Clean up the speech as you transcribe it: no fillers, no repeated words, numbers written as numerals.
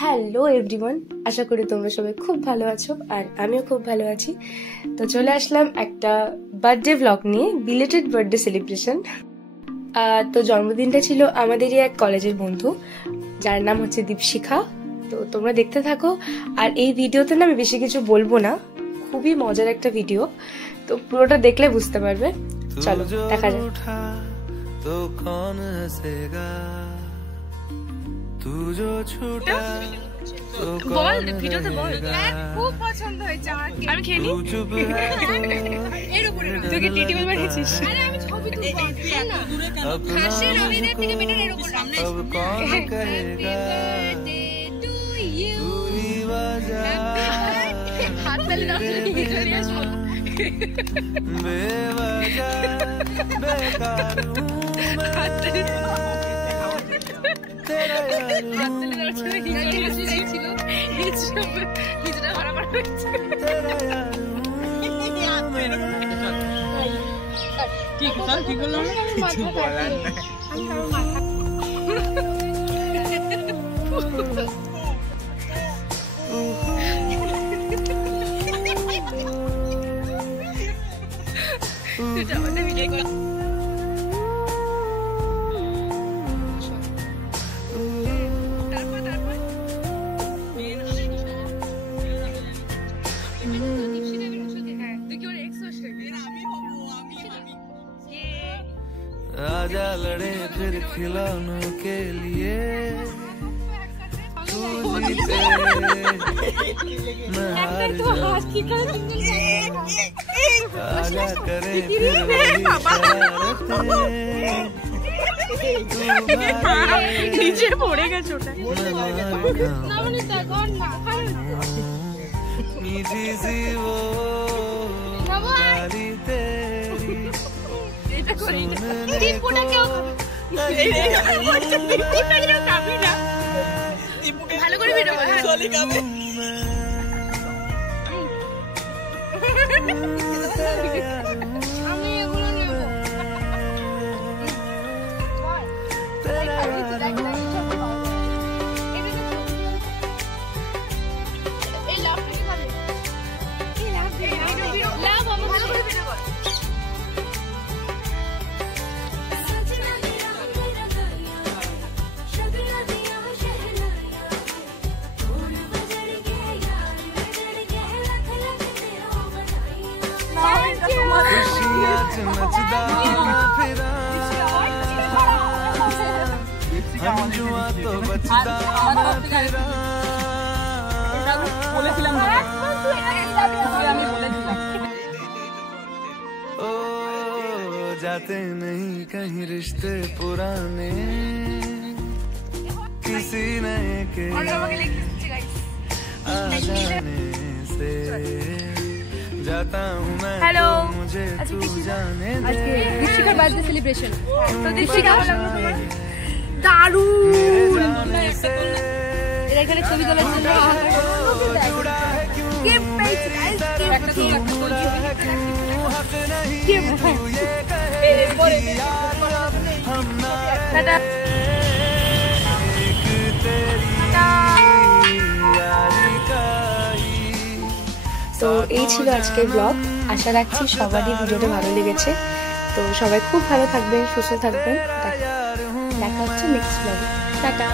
Hello everyone, আশা করি তোমরা সবাই খুব ভালো আছো আর আমিও খুব ভালো আছি। তো চলে আসলাম একটা বার্থডে ব্লগ নিয়ে, বিলেটেড বার্থডে সেলিব্রেশন। তো জন্মদিনটা ছিল আমাদেরই এক কলেজের বন্ধু, যার নাম হচ্ছে দীপশিখা। তো তোমরা দেখতে থাকো। আর এই ভিডিওতে না আমি বেশি কিছু বলবো না, খুবই মজার একটা ভিডিও, তো পুরোটা দেখলে বুঝতে পারবে। চলো দেখা যাক। तो कौन हंसेगा तू जो छूटा तो বল ভিডিওতে বল খুব পছন্দ হয়েছে আমার আমি খেয়ে নি এর উপরে তুই কি টিটি বল বানিয়েছিস আরে আমি ছবি তুলবো না হাসি রবিদের থেকে বেটার এর উপর সামনে अब कौन कहेगा टू यू पूरी वजह हाथ तले ना वीडियो নিয়ে আসবো बेवजह बेकार हूँ हाथ तले तेरा यार हाथ तले না ছিল হিজড়া বরাবর হচ্ছে तेरा यार ঠিক চল ঠিক হলো কিছু বলার না তুই যাও না ভিডিও কর आजा लड़े फिर खिलौनों के लिए तू जीते मैं हार आजा करे फिर वही शरारतें नीचे पड़ेगा छोटा मीठी सी वो गाली तेरी টিপুটা কেউ খাবি না ভালো করে ভিডিও কর চলি খাবে আমি এগুলো নেব এই লাভ থেকে ভালো এই লাভ আমি ভালো করে ভিডিও কর नचदा फिरा हम जुआ तो बचदा फिरा বলেছিলাম আমি বলেছিলাম ओ जाते नहीं कहीं रिश्ते पुराने किसी नए के आ जाने से जाता हूँ मैं हेलो मुझे तू जाने दे আজকে দীপশিখার বার্থডে সেলিব্রেশন তো দীপশিখা দারুণ এরা এখানে ছবি তোলার জন্য গিফট পেয়েছি গাইস একটা তো টাটা তো এই ছিল আজকের ব্লগ। আশা রাখছি সবারই ভিডিওটা ভালো লেগেছে। তো সবাই খুব ভালো থাকবেন, সুস্থ থাকবেন। দেখা হচ্ছে নেক্সট ব্লগে। টাটা।